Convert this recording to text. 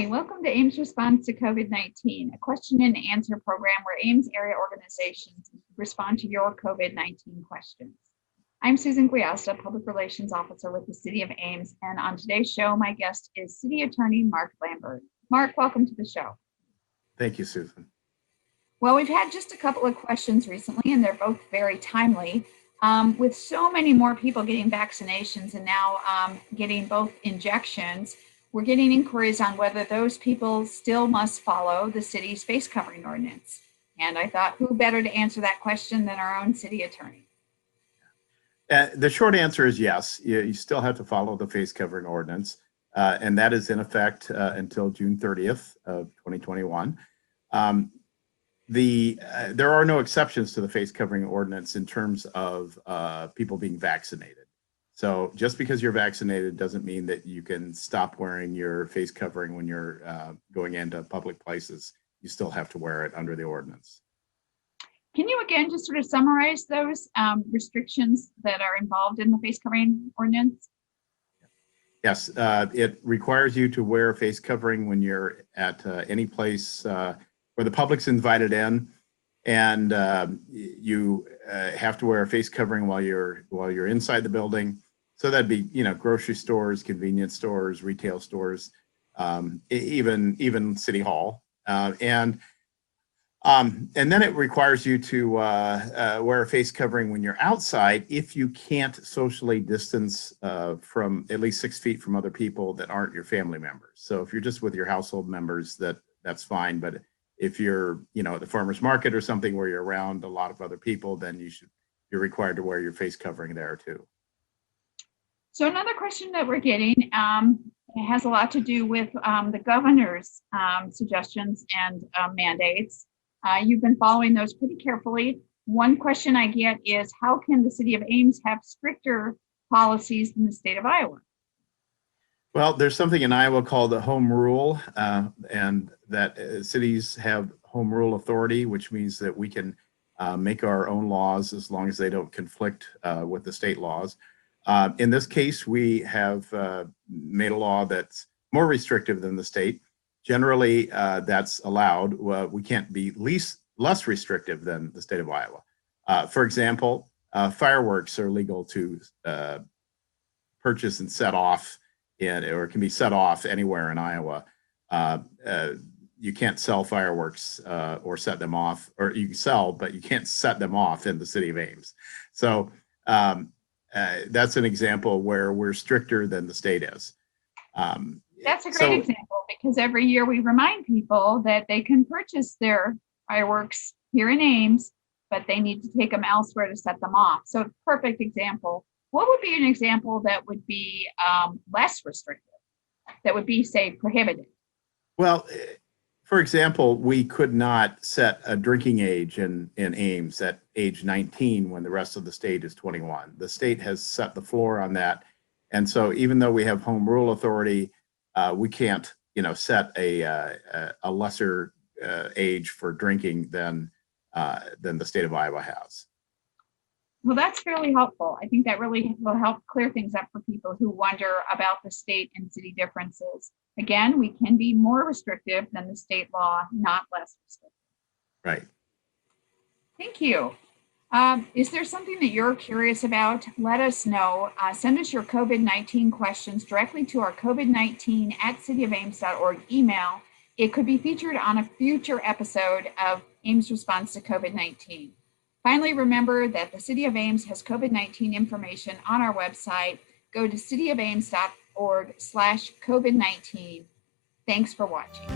Hi, welcome to Ames Responds to COVID-19, a question and answer program where Ames area organizations respond to your COVID-19 questions. I'm Susan Guiasta, Public Relations Officer with the City of Ames, and on today's show, my guest is City Attorney Mark Lambert. Mark, welcome to the show. Thank you, Susan. Well, we've had just a couple of questions recently, and they're both very timely. With so many more people getting vaccinations and now getting both injections, we're getting inquiries on whether those people still must follow the city's face covering ordinance. And I thought, who better to answer that question than our own city attorney? The short answer is yes. You still have to follow the face covering ordinance, and that is in effect until June 30th of 2021. There are no exceptions to the face covering ordinance in terms of people being vaccinated. So just because you're vaccinated doesn't mean that you can stop wearing your face covering when you're going into public places. You still have to wear it under the ordinance. Can you again just sort of summarize those restrictions that are involved in the face covering ordinance? Yes, it requires you to wear a face covering when you're at any place where the public's invited in, and you have to wear a face covering while you're inside the building. So that'd be, grocery stores, convenience stores, retail stores, even City Hall, and then it requires you to wear a face covering when you're outside if you can't socially distance from at least 6 feet from other people that aren't your family members. So if you're just with your household members, that's fine. But if you're, at the farmer's market or something where you're around a lot of other people, then you're required to wear your face covering there too. So another question that we're getting it has a lot to do with the governor's suggestions and mandates. You've been following those pretty carefully. One question I get is, how can the city of Ames have stricter policies than the state of Iowa? Well, there's something in Iowa called the home rule, and that cities have home rule authority, which means that we can make our own laws as long as they don't conflict with the state laws. In this case, we have made a law that's more restrictive than the state. Generally, that's allowed. We can't be less restrictive than the state of Iowa. For example, fireworks are legal to purchase and set off, or can be set off anywhere in Iowa. You can't sell fireworks or set them off, or you can sell, but you can't set them off in the city of Ames. So that's an example where we're stricter than the state is. That's a great example, because every year we remind people that they can purchase their fireworks here in Ames, but they need to take them elsewhere to set them off. So perfect example. What would be an example that would be less restrictive, that would be, say, prohibited? Well, for example, we could not set a drinking age in Ames at age 19 when the rest of the state is 21. The state has set the floor on that. And so even though we have home rule authority, we can't, set a lesser age for drinking than the state of Iowa has. Well, that's fairly helpful. I think that really will help clear things up for people who wonder about the state and city differences. Again, we can be more restrictive than the state law, not less restrictive. Right. Thank you. Is there something that you're curious about? Let us know. Send us your COVID-19 questions directly to our COVID-19@cityofames.org email. It could be featured on a future episode of Ames Responds to COVID-19. Finally, remember that the City of Ames has COVID-19 information on our website. Go to cityofames.org/COVID-19. Thanks for watching.